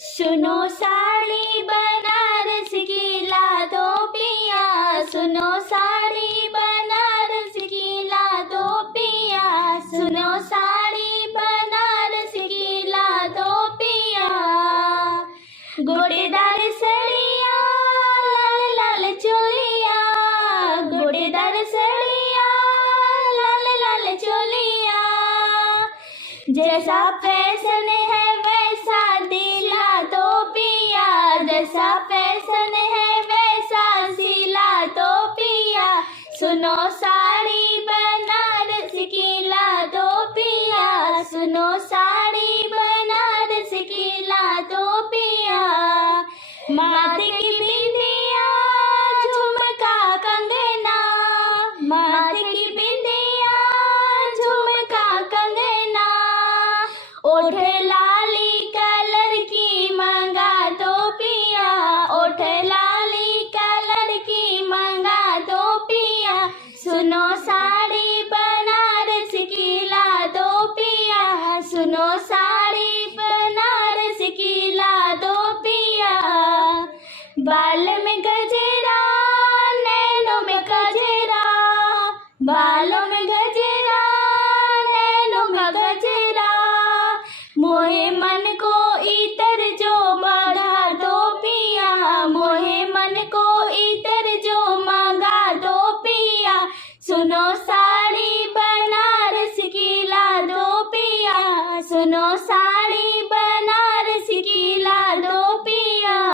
सुनो साड़ी बनारस की ला दो पिया, सुनो साड़ी बनारस की ला दो पिया, सुनो साड़ी बनारस की ला दो पिया। गोटेदार सड़िया लाल लाल चोलिया, गोटेदार सड़िया लाल लाल चोलिया। जैसा फैशन है वैसा दिला दो पिया, जैसा फैशन है वैसा सिला दो पिया। सुनो साड़ी बनारस की ला दो पिया, सुनो साड़ी बनारस की ला दो पिया। माथे की बिंदिया झुमका कंगना, माथे की बिंदिया झुमका कंगना। ओठ लाली कलर की मंगा दो पिया, ओठ लाली कलर की मंगा दो पिया। सुनो साड़ी बनारस की ला दो पिया, सुनो साड़ी बनारस की ला दो पिया। बाल में गजरा नैनों में गजरा, बालों